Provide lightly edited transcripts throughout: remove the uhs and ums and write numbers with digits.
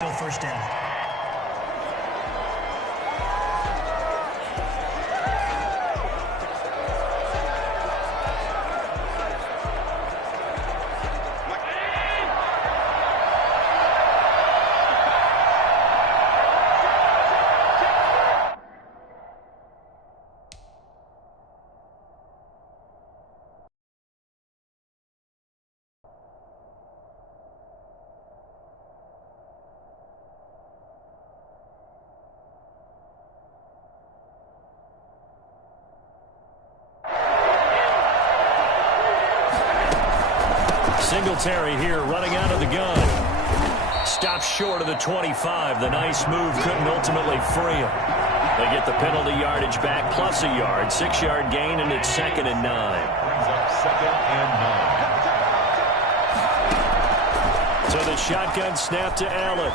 First down. Singletary here running out of the gun. Stops short of the 25. The nice move couldn't ultimately free him. They get the penalty yardage back plus a yard. 6-yard gain, and it's 2nd and 9. Brings up 2nd and 9. So the shotgun snap to Allen.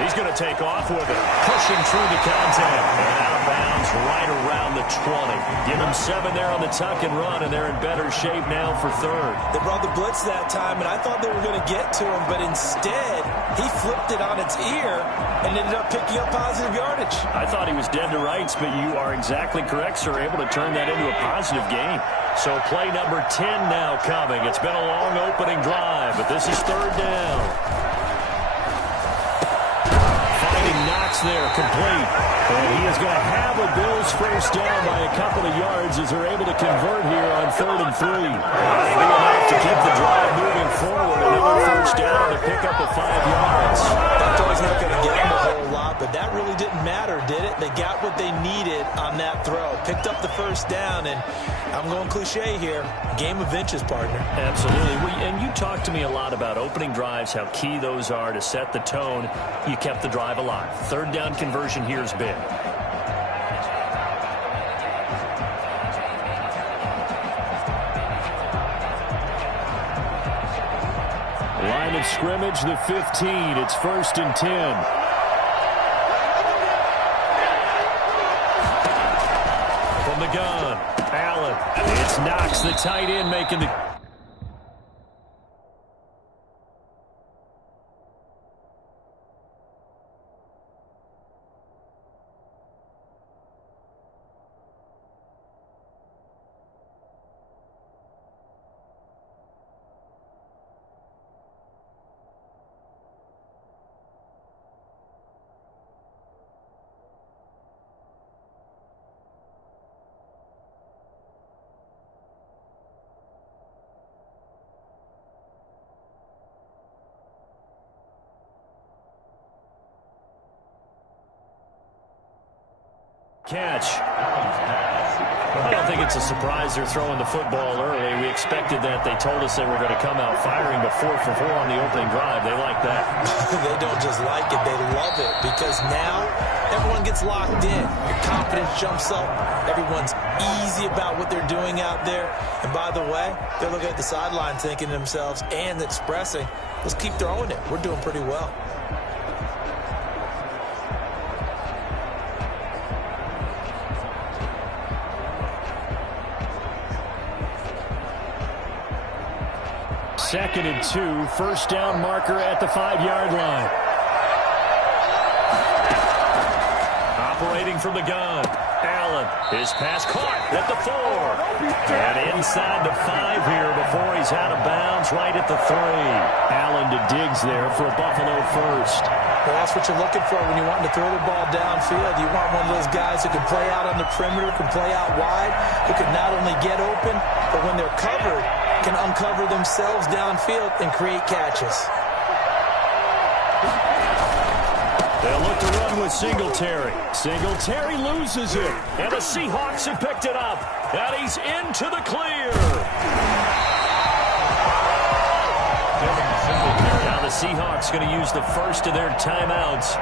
He's going to take off with it. Pushing through the contact. And out of bounds right around the 20. Give him 7 there on the tuck and run, and they're in better shape now for 3rd. They brought the blitz that time, and I thought they were going to get to him, but instead he flipped it on its ear and ended up picking up positive yardage. I thought he was dead to rights, but you are exactly correct, sir. Able to turn that into a positive gain. So play number 10 now coming. It's been a long opening drive, but this is 3rd down. Knocks there, complete. And he is going to have a Bills first down by a couple of yards as they're able to convert here on 3rd and 3. Maybe enough to keep the drive moving forward. Another first down to pick up a 5 yards. That throw's not going to get them a whole lot, but that really didn't matter, did it? They got what they needed on that throw. Picked up the first down, and I'm going cliche here. Game of inches, partner. Absolutely. And you talked to me a lot about opening drives, how key those are to set the tone. You kept the drive alive. 3rd down conversion here is big. Line of scrimmage, the 15. It's 1st and 10. From the gun, Allen. It's Knox, the tight end, making the... catch. I don't think it's a surprise they're throwing the football early. We expected that. They told us they were going to come out firing, but 4 for 4 on the opening drive. They like that. They don't just like it. They love it because now everyone gets locked in. Your confidence jumps up. Everyone's easy about what they're doing out there. And by the way, they're looking at the sideline thinking to themselves and expressing, let's keep throwing it. We're doing pretty well. Second and 2, first down marker at the 5-yard line. Operating from the gun, Allen. His pass caught at the 4. And inside the 5 here before he's out of bounds right at the 3. Allen to Diggs there for a Buffalo first. Well, that's what you're looking for when you're wanting to throw the ball downfield. You want one of those guys who can play out on the perimeter, can play out wide, who can not only get open, but when they're covered, can uncover themselves downfield and create catches. They'll look to run with Singletary. Singletary loses it. And the Seahawks have picked it up. And he's into the clear. Now the Seahawks going to use the first of their timeouts.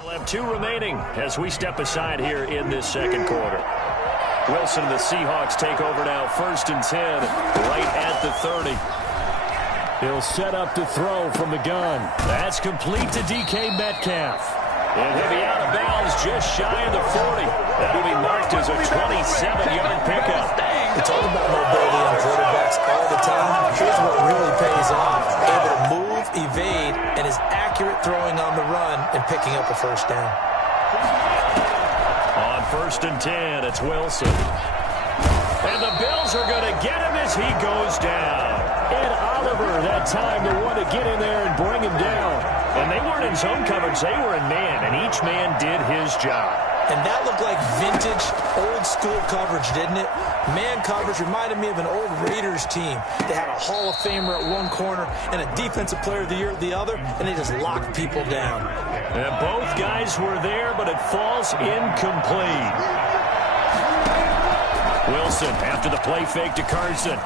We'll have 2 remaining as we step aside here in this second quarter. Wilson and the Seahawks take over now, 1st and 10, right at the 30. He'll set up to throw from the gun. That's complete to DK Metcalf. And he'll be out of bounds just shy of the 40. That'll be marked as a 27-yard pickup. We talk about mobility on quarterbacks all the time. Here's what really pays off. Able to move, evade, and is accurate throwing on the run and picking up a first down. On 1st and 10, it's Wilson. And the Bills are going to get him as he goes down. Ed Oliver, that time, the one to get in there and bring him down. And they weren't in zone coverage. They were in man, and each man did his job. And that looked like vintage, old-school coverage, didn't it? Man coverage reminded me of an old Raiders team. They had a Hall of Famer at one corner and a Defensive Player of the Year at the other, and they just locked people down. And both guys were there, but it falls incomplete. Wilson after the play fake to Carson.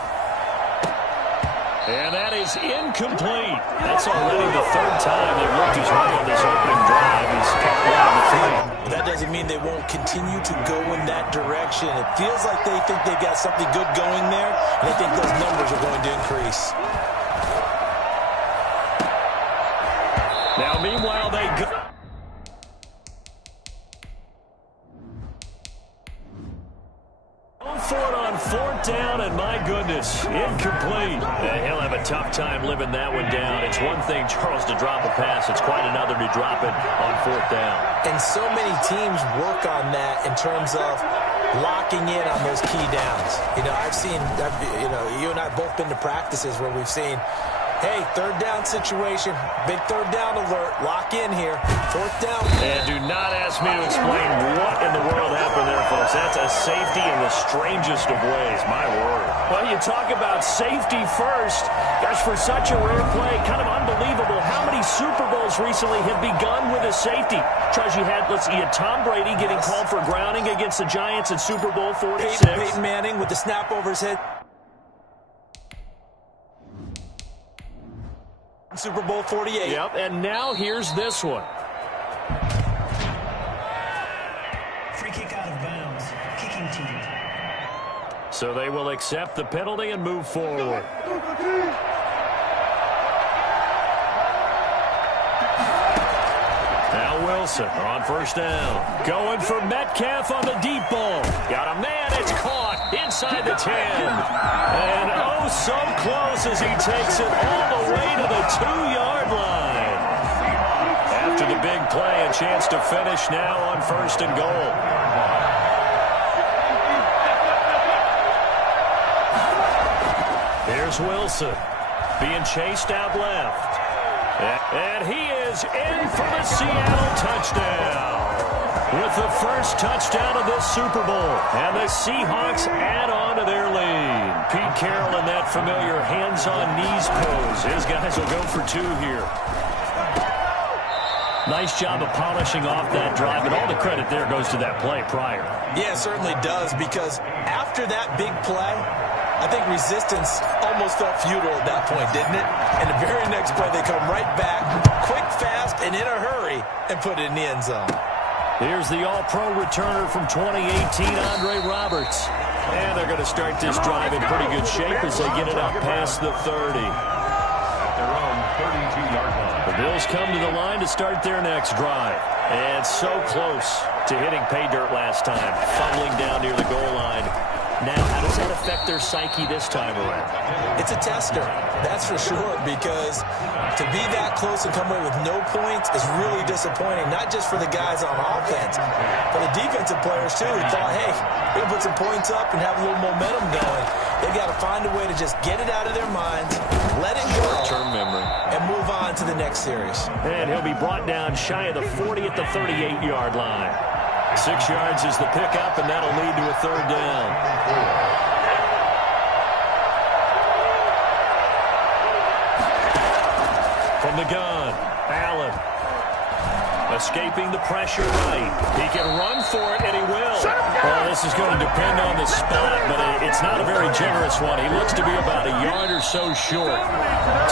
And that is incomplete. That's already the 3rd time they've worked his way on this opening drive. He's kept out of the 3. That doesn't mean they won't continue to go in that direction. It feels like they think they've got something good going there, and they think those numbers are going to increase. Now, meanwhile, they go. For it on 4th down, and my goodness, incomplete. He'll have a tough time living that one down. It's one thing, Charles, to drop a pass. It's quite another to drop it on 4th down. And so many teams work on that in terms of locking in on those key downs. You know, you and I have both been to practices where we've seen, hey, 3rd down situation, big 3rd down alert, lock in here, 4th down. And do not ask me to explain what in the world happened there, folks. That's a safety in the strangest of ways, my word. Well, you talk about safety first. Gosh, for such a rare play, kind of unbelievable. How many Super Bowls recently have begun with a safety? Charles, you had Tom Brady getting called for grounding against the Giants in Super Bowl 46. Peyton Manning with the snap over his head. Super Bowl 48. Yep, and now here's this one. Free kick out of bounds. Kicking team. So they will accept the penalty and move forward. Now Wilson on 1st down. Going for Metcalf on the deep ball. Got a man, it's caught inside the 10. And oh, so close as he takes it all the way to the 2-yard line. After the big play, a chance to finish now on 1st and goal. Here's Wilson being chased out left. And he is in for the Seattle touchdown. With the first touchdown of this Super Bowl. And the Seahawks add on to their lead. Pete Carroll in that familiar hands-on-knees pose. His guys will go for 2 here. Nice job of polishing off that drive, and all the credit there goes to that play prior. Yeah, it certainly does, because after that big play, I think resistance almost felt futile at that point, didn't it? And the very next play, they come right back, quick, fast, and in a hurry, and put it in the end zone. Here's the all-pro returner from 2018, Andre Roberts. And they're going to start this drive in pretty good shape as they get it up past the 30. Their own 32-yard line. The Bills come to the line to start their next drive. And so close to hitting pay dirt last time, fumbling down near the goal line. Now, how does that affect their psyche this time around? It's a tester, that's for sure, because to be that close and come away with no points is really disappointing, not just for the guys on offense, but the defensive players, too, who thought, hey, we're going to put some points up and have a little momentum going. They've got to find a way to just get it out of their minds, let it go, Short-term memory, and move on to the next series. And he'll be brought down shy of the 40 at the 38-yard line. 6 yards is the pickup, and that'll lead to a 3rd down. From the gun, Allen. Escaping the pressure right. He can run for it, and he will. Well, this is going to depend on the spot, but it's not a very generous one. He looks to be about a yard or so short.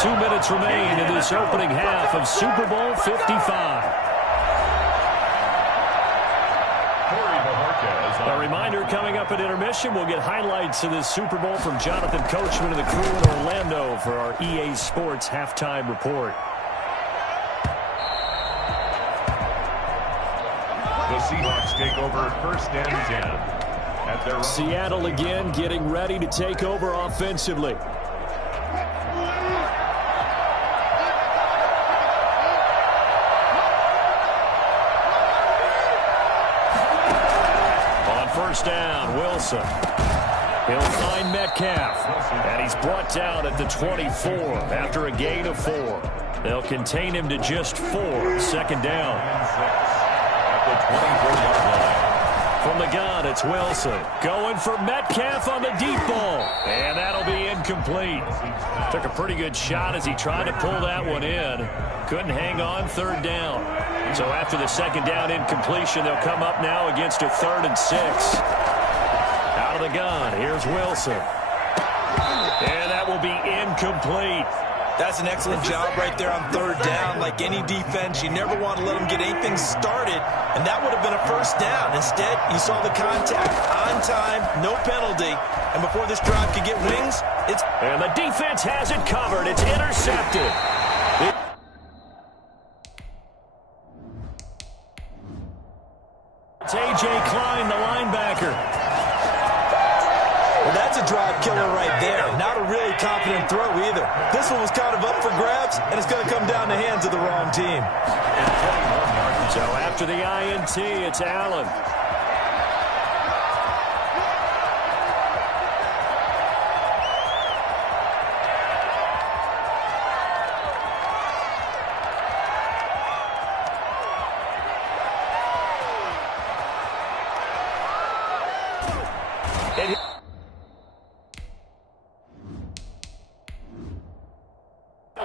2 minutes remain in this opening half of Super Bowl 55. A reminder reminder, coming up at intermission, we'll get highlights of this Super Bowl from Jonathan Coachman and the crew in Orlando for our EA Sports halftime report. The Seahawks take over 1st and 10. At their Seattle again getting ready to take over offensively. On 1st down, Wilson. He'll find Metcalf. And he's brought down at the 24 after a gain of 4. They'll contain him to just 4. 2nd down. at the 24-yard line. From the gun, it's Wilson. Going for Metcalf on the deep ball. And that'll be incomplete. Took a pretty good shot as he tried to pull that one in. Couldn't hang on. 3rd down. So after the 2nd down incompletion, they'll come up now against a 3rd and 6. Out of the gun, here's Wilson. And that will be incomplete. That's an excellent job right there on 3rd down. Like any defense, you never want to let them get anything started, and that would have been a 1st down. Instead, you saw the contact on time, no penalty, and before this drive could get wings, it's... And the defense has it covered. It's intercepted. It's A.J. Klein, the linebacker. Well, that's a drive killer right there. Not a really confident throw either. This one was kind of up for grabs, and it's going to come down the hands of the wrong team. So after the INT, it's Allen.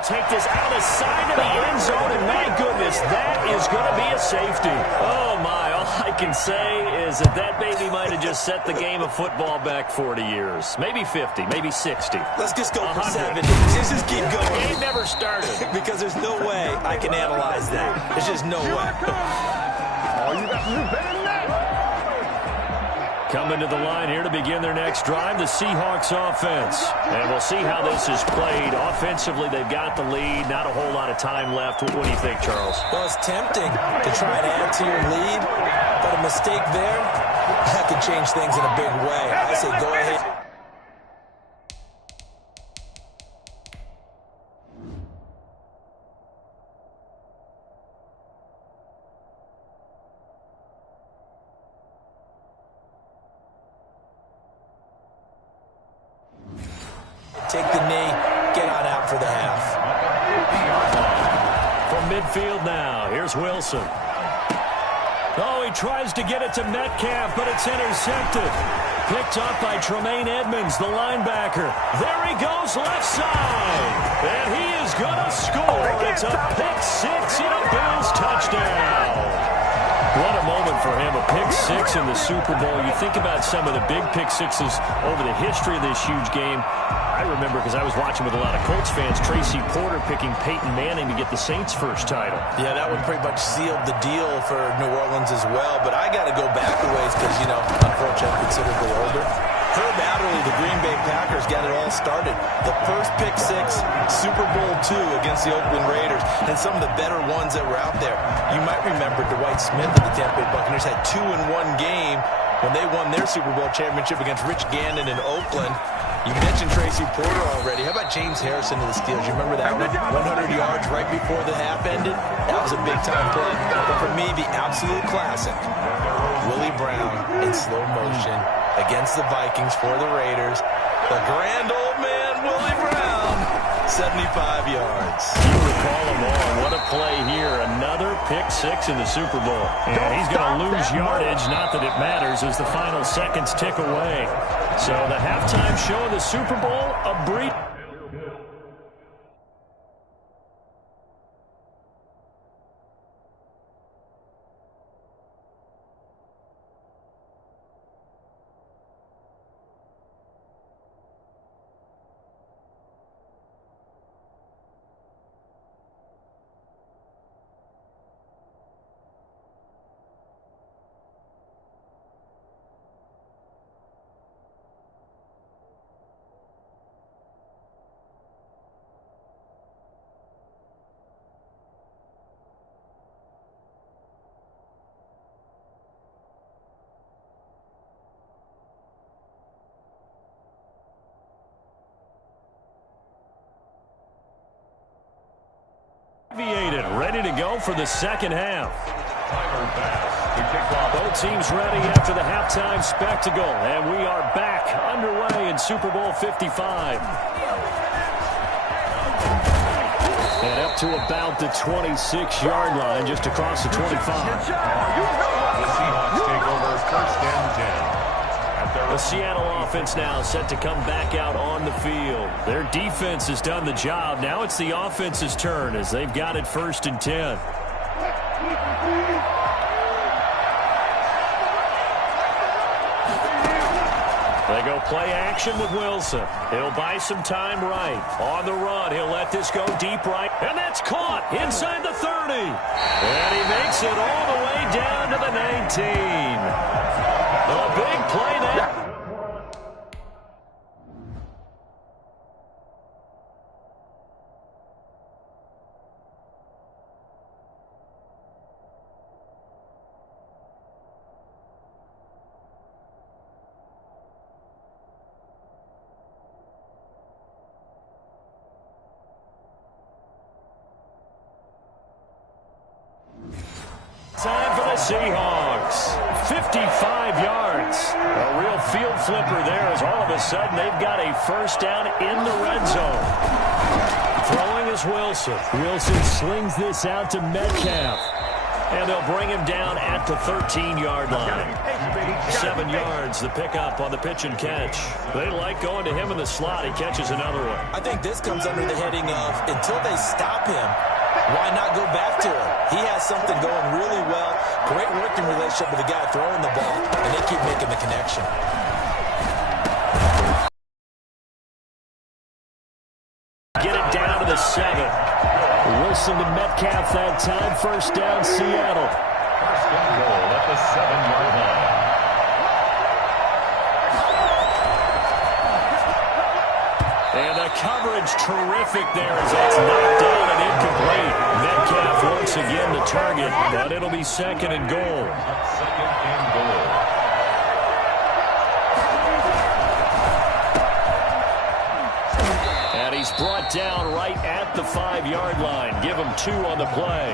Take this out of side of the end zone, and my goodness, that is going to be a safety. Oh, my. All I can say is that baby might have just set the game of football back 40 years. Maybe 50, maybe 60. Let's just go for 100. 70. Let's just keep going. The game never started. Because there's no way I can analyze that. There's just no way. All you got to do better than that. Coming to the line here to begin their next drive, the Seahawks offense. And we'll see how this is played. Offensively, they've got the lead. Not a whole lot of time left. What do you think, Charles? Well, it's tempting to try and add to your lead, but a mistake there, that could change things in a big way. I say go ahead. Take the knee, get on out for the half. From midfield now, here's Wilson. Oh, he tries to get it to Metcalf, but it's intercepted. Picked up by Tremaine Edmonds, the linebacker. There he goes, left side. And he is going to score. It's a pick-6 and a Bills touchdown. What a moment for him, a pick-6 in the Super Bowl. You think about some of the big pick-6s over the history of this huge game. I remember, because I was watching with a lot of Colts fans, Tracy Porter picking Peyton Manning to get the Saints' first title. Yeah, that one pretty much sealed the deal for New Orleans as well. But I got to go back a ways because, you know, unfortunately, I'm considerably older. Herb Adderley, the Green Bay Packers, got it all started. The first pick-6, Super Bowl II against the Oakland Raiders, and some of the better ones that were out there. You might remember Dwight Smith of the Tampa Bay Buccaneers had 2 in one game when they won their Super Bowl championship against Rich Gannon in Oakland. You mentioned Tracy Porter already. How about James Harrison of the Steelers? You remember that one? 100 yards right before the half ended? That was a big-time play. But for me, the absolute classic, Willie Brown in slow motion against the Vikings for the Raiders. The grand old man, Willie Brown, 75 yards. You recall them all. What a play here. Another pick-6 in the Super Bowl. And he's going to lose yardage. Not that it matters as the final seconds tick away. So the halftime show of the Super Bowl, a brief... motion, ready to go for the second half. Both teams ready after the halftime spectacle, and we are back underway in Super Bowl 55. And up to about the 26-yard line, just across the 25. The Seahawks take over first and 10. The Seattle offense now set to come back out on the field. Their defense has done the job. Now it's the offense's turn as they've got it first and 10. They go play action with Wilson. He'll buy some time right. On the run, he'll let this go deep right. And that's caught inside the 30. And he makes it all the way down to the 19. A big play there. Time for the Seahawks. 55 yards. A real field flipper there as all of a sudden they've got a first down in the red zone. Throwing is Wilson. Wilson slings this out to Metcalf. And they'll bring him down at the 13-yard line. 7 yards, the pickup on the pitch and catch. They like going to him in the slot. He catches another one. I think this comes under the heading of until they stop him, why not go back to him? He has something going really well. Great working relationship with the guy throwing the ball, and they keep making the connection. Get it down to the 7. Wilson to Metcalf that time. First down, Seattle. First and goal at the 7-yard line. And the coverage terrific there as that's knocked down and incomplete. Metcalf once again the target, but it'll be second and goal. Second and goal. And he's brought down right at the 5-yard line. Give him 2 on the play.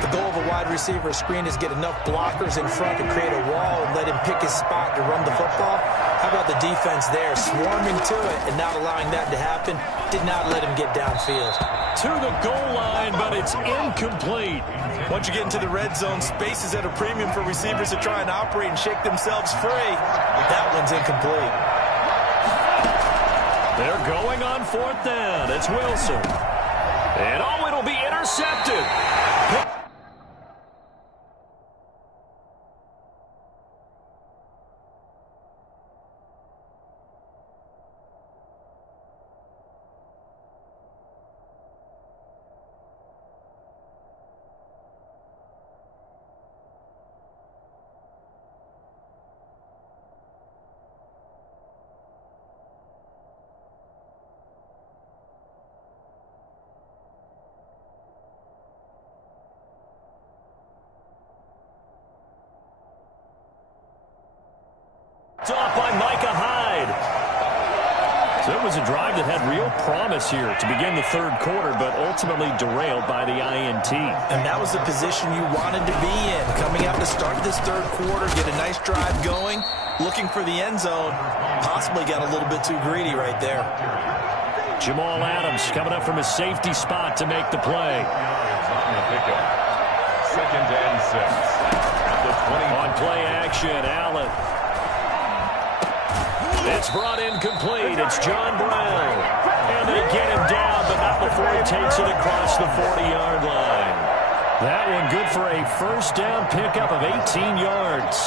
The goal of a wide receiver screen is get enough blockers in front to create a wall and let him pick his spot to run the football. How about the defense there, swarming to it and not allowing that to happen? Did not let him get downfield. To the goal line, but it's incomplete. Once you get into the red zone, space is at a premium for receivers to try and operate and shake themselves free. That one's incomplete. They're going on 4th down. It's Wilson. And oh, it'll be intercepted. Off by Micah Hyde. So it was a drive that had real promise here to begin the third quarter, but ultimately derailed by the INT. And that was the position you wanted to be in. Coming out to start this third quarter, get a nice drive going, looking for the end zone. Possibly got a little bit too greedy right there. Jamal Adams coming up from his safety spot to make the play. Second and 6. At the 20. On play action, Allen. It's brought in complete. It's John Brown. And they get him down, but not before he takes it across the 40-yard line. That one good for a first down pickup of 18 yards.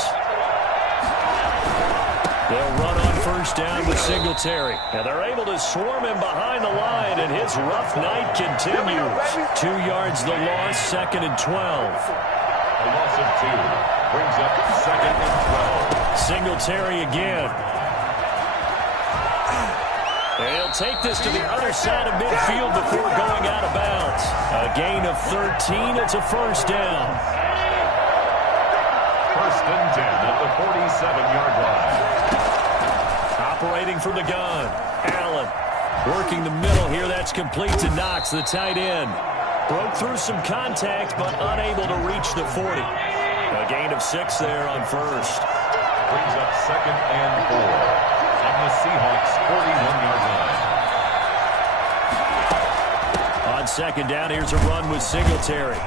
They'll run on first down with Singletary. And they're able to swarm him behind the line, and his rough night continues. 2 yards the loss, second and 12. A loss of 2 brings up second and 12. Singletary again. And he'll take this to the other side of midfield before going out of bounds. A gain of 13. It's a first down. First and 10 at the 47-yard line. Operating from the gun. Allen working the middle here. That's complete to Knox, the tight end. Broke through some contact, but unable to reach the 40. A gain of 6 there on first. Brings up 2nd and 4 on the Seahawks' 41-yard line. On 2nd down, here's a run with Singletary.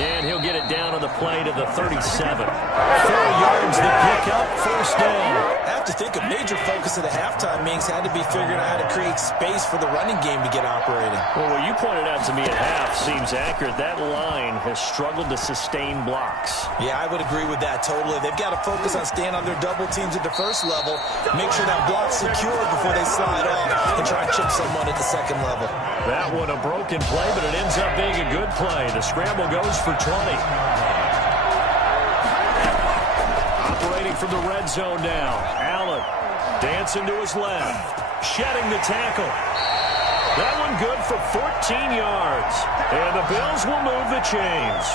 And he'll get it down on the play to the 37. 4 yards to pick up, first down. I have to think a major focus of the halftime meetings had to be figuring out how to create space for the running game to get operating. Well, what you pointed out to me at half seems accurate. That line has struggled to sustain blocks. Yeah, I would agree with that totally. They've got to focus on staying on their double teams at the first level, make sure that block's secure before they slide off and try and chip someone at the second level. That one a broken play, but it ends up being a good play. The scramble goes for 20. Operating from the red zone now. Allen dancing to his left. Shedding the tackle. That one good for 14 yards. And the Bills will move the chains.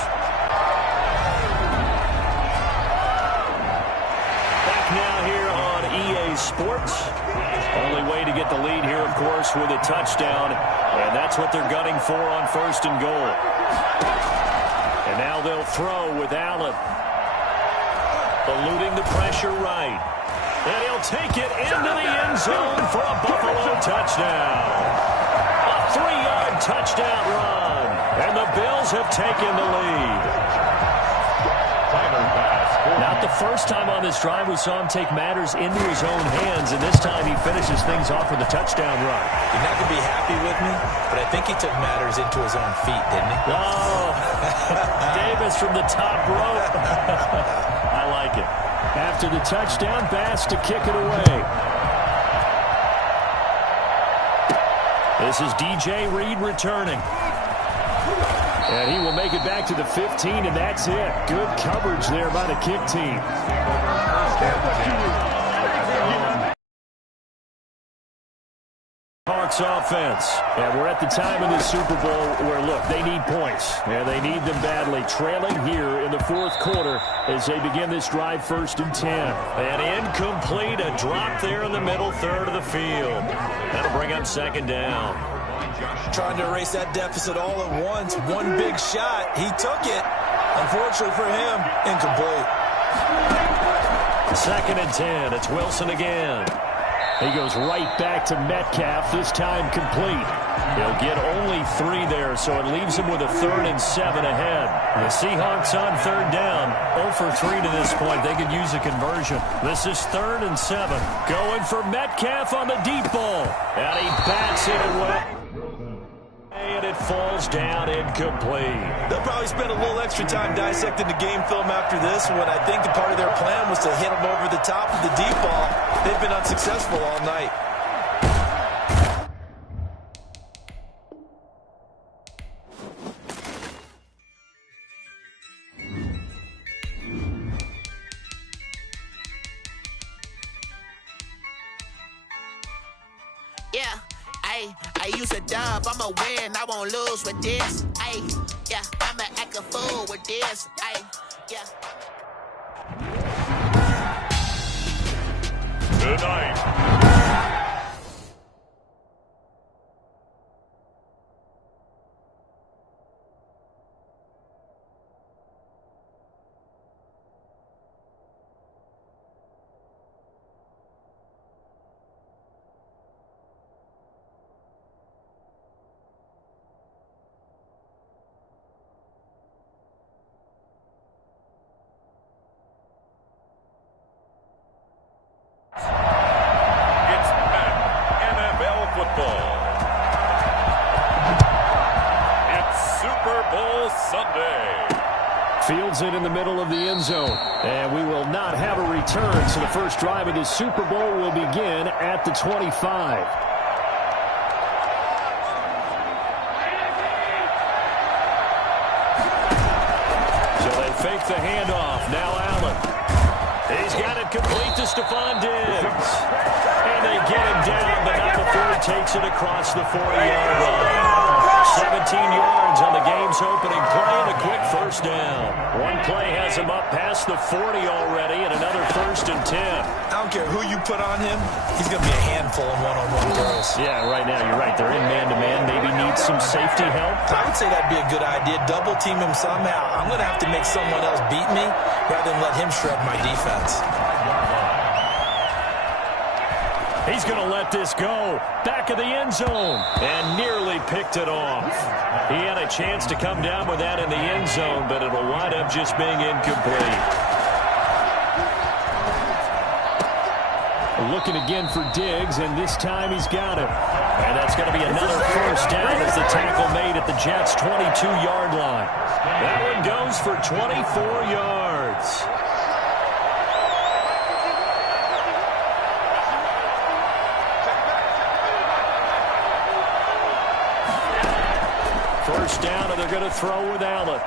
Back now here on EA Sports. Only way to get the lead here, of course, with a touchdown. And that's what they're gunning for on 1st and goal. And now they'll throw with Allen. Eluding the pressure right. And he'll take it into the end zone for a Buffalo touchdown. A 3-yard touchdown run. And the Bills have taken the lead. Not the first time on this drive we saw him take matters into his own hands, and this time he finishes things off with a touchdown run. You're not going to be happy with me, but I think he took matters into his own feet, didn't he? Oh, Davis from the top rope. I like it. After the touchdown, Bass to kick it away. This is DJ Reed returning. And he will make it back to the 15, and that's it. Good coverage there by the kick team. Hawks offense. And we're at the time in the Super Bowl where, look, they need points. And they need them badly. Trailing here in the 4th quarter as they begin this drive 1st and 10. And incomplete. A drop there in the middle third of the field. That'll bring up 2nd down. Trying to erase that deficit all at once. One big shot. He took it. Unfortunately for him, incomplete. 2nd and 10. It's Wilson again. He goes right back to Metcalf, this time complete. He'll get only 3 there, so it leaves him with a 3rd and 7 ahead. The Seahawks on 3rd down. 0 for 3 to this point. They could use a conversion. This is 3rd and 7. Going for Metcalf on the deep ball. And he bats it away. And it falls down incomplete. They'll probably spend a little extra time dissecting the game film after this one. I think the part of their plan was to hit them over the top of the deep ball. They've been unsuccessful all night. Yeah. I use a dub, I'ma win, I won't lose with this. Yeah, I'ma act a fool with this. Yeah. Tonight. Fields it in the middle of the end zone. And we will not have a return, so the first drive of the Super Bowl will begin at the 25. So they fake the handoff. Now Allen. He's got it complete to Stephon Diggs. And they get him down, but not before he takes it across the 40-yard line. 17 yards on the game's opening play and a quick first down. One play has him up past the 40 already and another 1st and 10. I don't care who you put on him. He's going to be a handful in one-on-one drills. Yeah, right now, you're right. They're in man-to-man. Maybe needs some safety help. I would say that'd be a good idea. Double team him somehow. I'm going to have to make someone else beat me rather than let him shred my defense. He's going to let this go. Back of the end zone. And nearly picked it off. He had a chance to come down with that in the end zone, but it'll wind up just being incomplete. Looking again for Diggs, and this time he's got it. And that's going to be another first down as the tackle made at the Jets' 22-yard line. That one goes for 24 yards. First down, and they're going to throw with Allen.